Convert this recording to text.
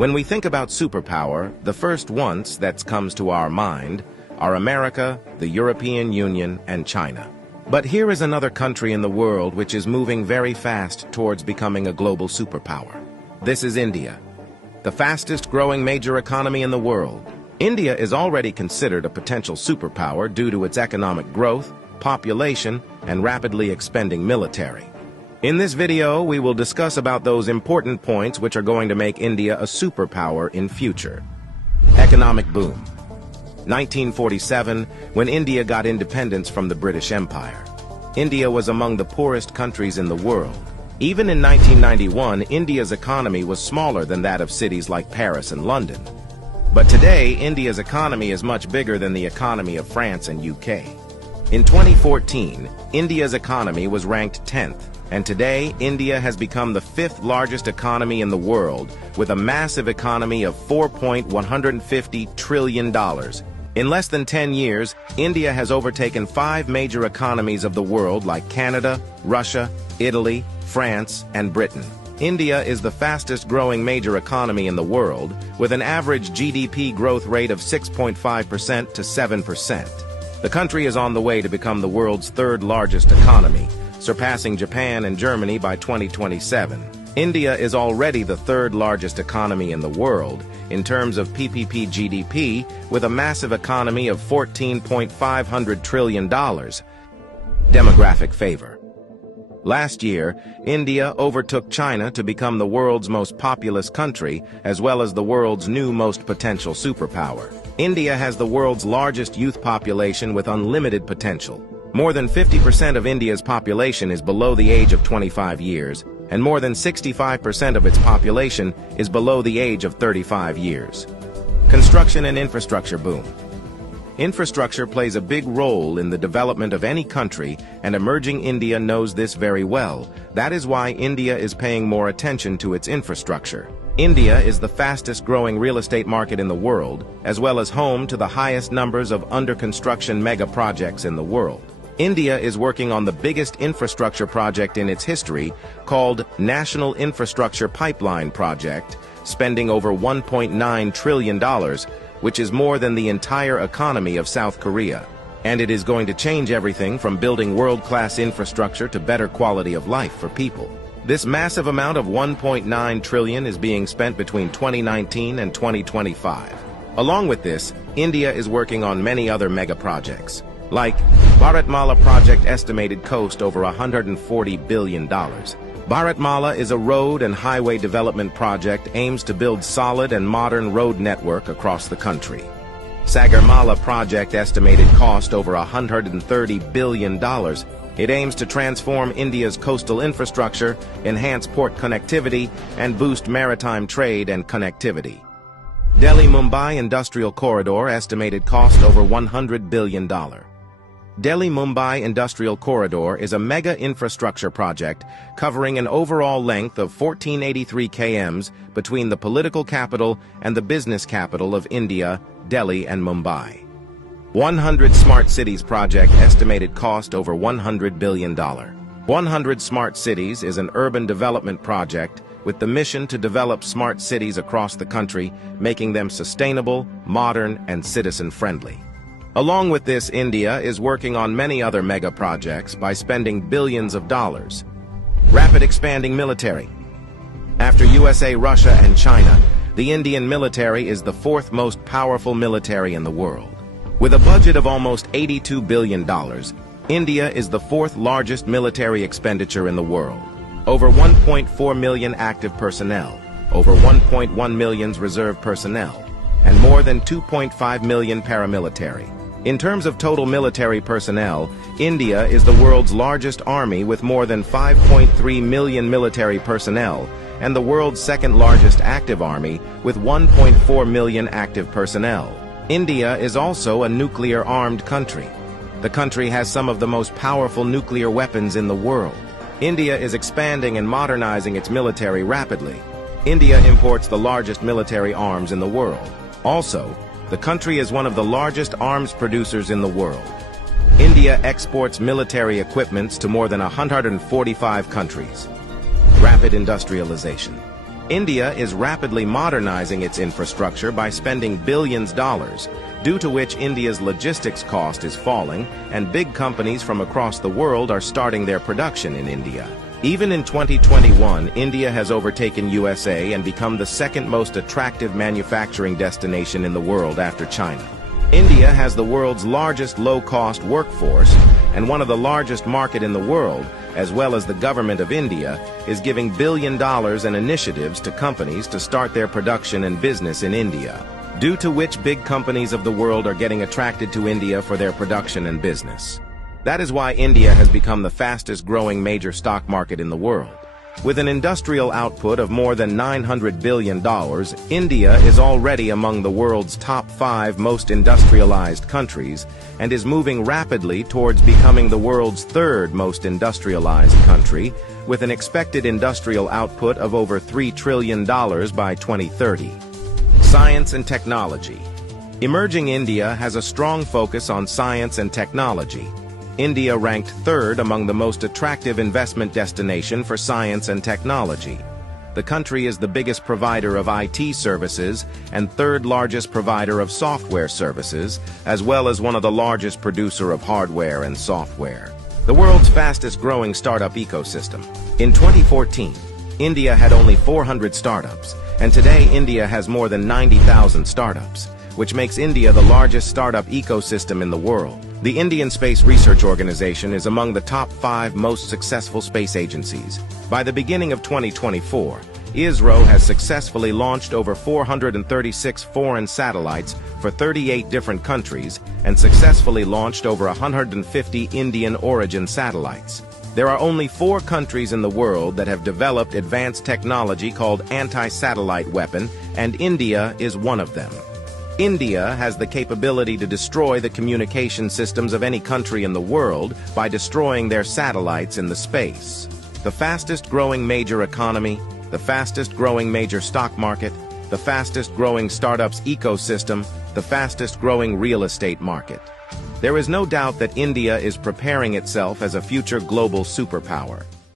When we think about superpower, the first ones that comes to our mind are America, the European Union, and China. But here is another country in the world which is moving very fast towards becoming a global superpower. This is India, the fastest growing major economy in the world. India is already considered a potential superpower due to its economic growth, population, and rapidly expanding military. In this video, we will discuss about those important points which are going to make India a superpower in future. Economic boom. 1947, when India got independence from the British Empire. India was among the poorest countries in the world. Even in 1991, India's economy was smaller than that of cities like Paris and London. But today, India's economy is much bigger than the economy of France and UK. In 2014, India's economy was ranked 10th. And today, India has become the 5th largest economy in the world, with a massive economy of $4.150 trillion. In less than 10 years, India has overtaken 5 major economies of the world like Canada, Russia, Italy, France, and Britain. India is the fastest growing major economy in the world, with an average GDP growth rate of 6.5% to 7%. The country is on the way to become the world's 3rd largest economy, surpassing Japan and Germany by 2027. India is already the 3rd largest economy in the world in terms of PPP GDP, with a massive economy of $14.5 trillion. Demographic favor. Last year, India overtook China to become the world's most populous country, as well as the world's new most potential superpower. India has the world's largest youth population with unlimited potential. More than 50% of India's population is below the age of 25 years, and more than 65% of its population is below the age of 35 years. Construction and infrastructure boom. Infrastructure plays a big role in the development of any country, and emerging India knows this very well. That is why India is paying more attention to its infrastructure. India is the fastest growing real estate market in the world, as well as home to the highest numbers of under-construction mega projects in the world. India is working on the biggest infrastructure project in its history, called National Infrastructure Pipeline Project, spending over $1.9 trillion, which is more than the entire economy of South Korea. And it is going to change everything from building world-class infrastructure to better quality of life for people. This massive amount of $1.9 trillion is being spent between 2019 and 2025. Along with this, India is working on many other mega projects, like Bharatmala project estimated cost over $140 billion. Bharatmala is a road and highway development project aims to build solid and modern road network across the country. Sagarmala project estimated cost over $130 billion. It aims to transform India's coastal infrastructure, enhance port connectivity, and boost maritime trade and connectivity. Delhi-Mumbai Industrial Corridor estimated cost over $100 billion. Delhi-Mumbai Industrial Corridor is a mega infrastructure project covering an overall length of 1483 km between the political capital and the business capital of India, Delhi and Mumbai. 100 Smart Cities project estimated cost over $100 billion. 100 Smart Cities is an urban development project with the mission to develop smart cities across the country, making them sustainable, modern, and citizen-friendly. Along with this, India is working on many other mega projects by spending billions of dollars. Rapid expanding military. After USA, Russia, and China, the Indian military is the 4th most powerful military in the world. With a budget of almost $82 billion, India is the 4th largest military expenditure in the world. Over 1.4 million active personnel, over 1.1 million reserve personnel, and more than 2.5 million paramilitary. In terms of total military personnel, India is the world's largest army with more than 5.3 million military personnel, and the world's 2nd largest active army with 1.4 million active personnel. India is also a nuclear-armed country. The country has some of the most powerful nuclear weapons in the world. India is expanding and modernizing its military rapidly. India imports the largest military arms in the world. Also, the country is one of the largest arms producers in the world. India exports military equipments to more than 145 countries. Rapid industrialization. India is rapidly modernizing its infrastructure by spending billions of dollars, due to which India's logistics cost is falling, and big companies from across the world are starting their production in India. Even in 2021, India has overtaken USA and become the second most attractive manufacturing destination in the world after China. India has the world's largest low-cost workforce, and one of the largest market in the world, as well as the government of India, is giving billion dollars in initiatives to companies to start their production and business in India, due to which big companies of the world are getting attracted to India for their production and business. That is why India has become the fastest-growing major stock market in the world. With an industrial output of more than $900 billion, India is already among the world's top 5 most industrialized countries and is moving rapidly towards becoming the world's 3rd most industrialized country, with an expected industrial output of over $3 trillion by 2030. Science and technology. Emerging India has a strong focus on science and technology. India ranked 3rd among the most attractive investment destination for science and technology. The country is the biggest provider of IT services and 3rd largest provider of software services, as well as one of the largest producer of hardware and software. The world's fastest growing startup ecosystem. In 2014, India had only 400 startups, and today India has more than 90,000 startups, which makes India the largest startup ecosystem in the world. The Indian Space Research Organization is among the top 5 most successful space agencies. By the beginning of 2024, ISRO has successfully launched over 436 foreign satellites for 38 different countries and successfully launched over 150 Indian origin satellites. There are only 4 countries in the world that have developed advanced technology called anti-satellite weapon, and India is one of them. India has the capability to destroy the communication systems of any country in the world by destroying their satellites in the space. The fastest-growing major economy, the fastest-growing major stock market, the fastest-growing startups ecosystem, the fastest-growing real estate market. There is no doubt that India is preparing itself as a future global superpower.